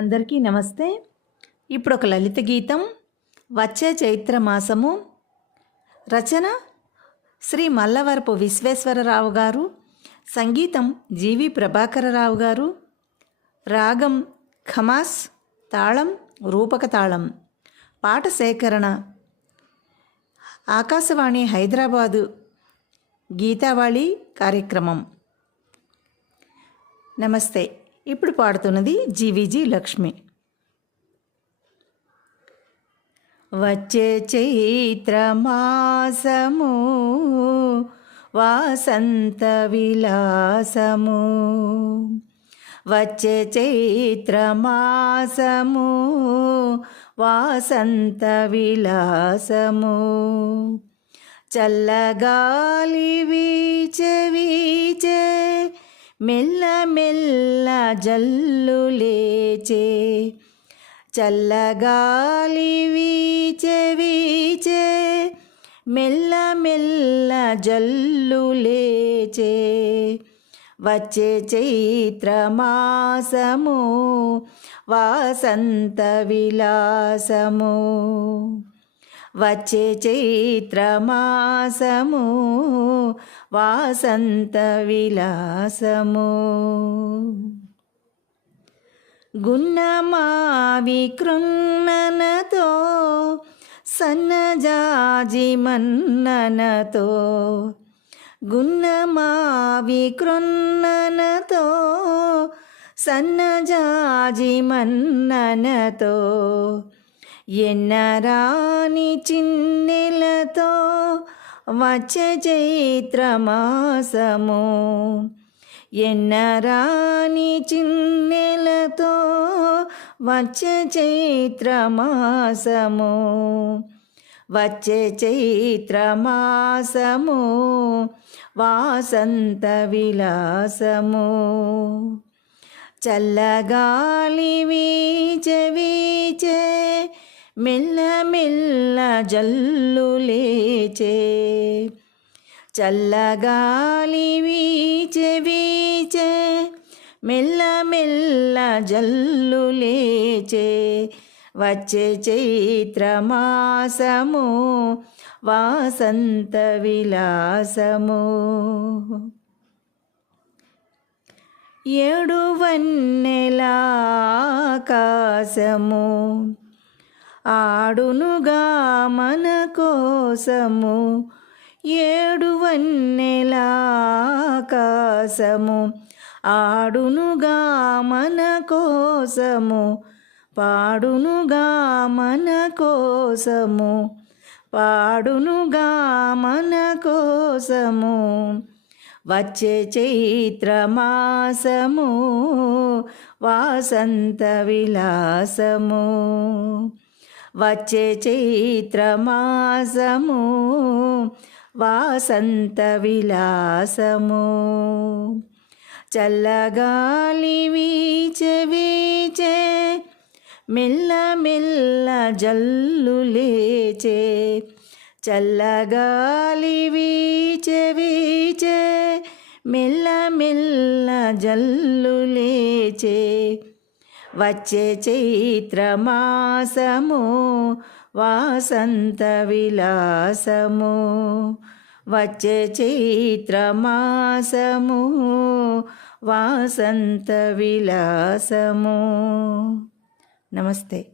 అందరికీ నమస్తే. ఇప్పుడు ఒక లలిత గీతం. వచ్చే చైత్ర మాసము. రచన శ్రీ మల్లవరపు విశ్వేశ్వరరావు గారు. సంగీతం జీవి ప్రభాకరరావు గారు. రాగం ఖమాస్, తాళం రూపక తాళం. పాట సేకరణ ఆకాశవాణి హైదరాబాదు గీతావాళి కార్యక్రమం. నమస్తే. ఇప్పుడు పాడుతున్నది జీవిజీ లక్ష్మి. వచ్చే చైత్ర మాసము వాసంత విలాసము. వచ్చే చైత్ర మాసము వాసంత విలాసము. చల్లగాలి వీచే వీచే మెల్ల మెల్ల జల్లు లేచే. చల్లగాలి వీచే వీచే మెల్ల మెల్ల జల్లు లేచే. వచ్చే చైత్ర మాసము వాసంత విలాసము. వచ్చే చైత్ర మాసము వాసంత విలాసము. గున్నమావి కృన్ననతో సన్నజాజి మన్ననతో. గున్నమావి కృన్ననతో సన్నజాజి మన్ననతో. ఎన్నరాని చిన్నెలతో వచ్చే చైత్ర మాసము. ఎన్నరాని చిన్నెలతో వచ్చే చైత్ర మాసము. వచ్చే చైత్ర మాసము వాసంత విలాసము. చల్లగాలి వీచే వీచే మెల్ల మెల్ల జల్లు లేచే. చల్లగాలి వీచే వీచే మెల్ల మెల్ల జల్లు లేచే. వచ్చే చైత్ర మాసము వాసంత విలాసము. ఏడు వన్నెల ఆకాశము ఆడునుగా మన కోసము. ఏడు వన్నెల ఆకాశము ఆడునుగా మన కోసము. పాడునుగా మన కోసము. పాడునుగా మన కోసము. వచ్చే చైత్ర మాసము వాసంత విలాసము. వచ్చే చైత్ర మాసము వాసంత విలాసము. చల్లగాలి వీచే వీచే మెల్ల మెల్ల జల్లు లేచే. చల్లగాలి వీచే వీచే మెల్ల మెల్ల జల్లు లేచే. వచ్చే చైత్ర మాసము వాసంత విలాసము. వచ్చే చైత్ర మాసము వాసంత విలాసము. నమస్తే.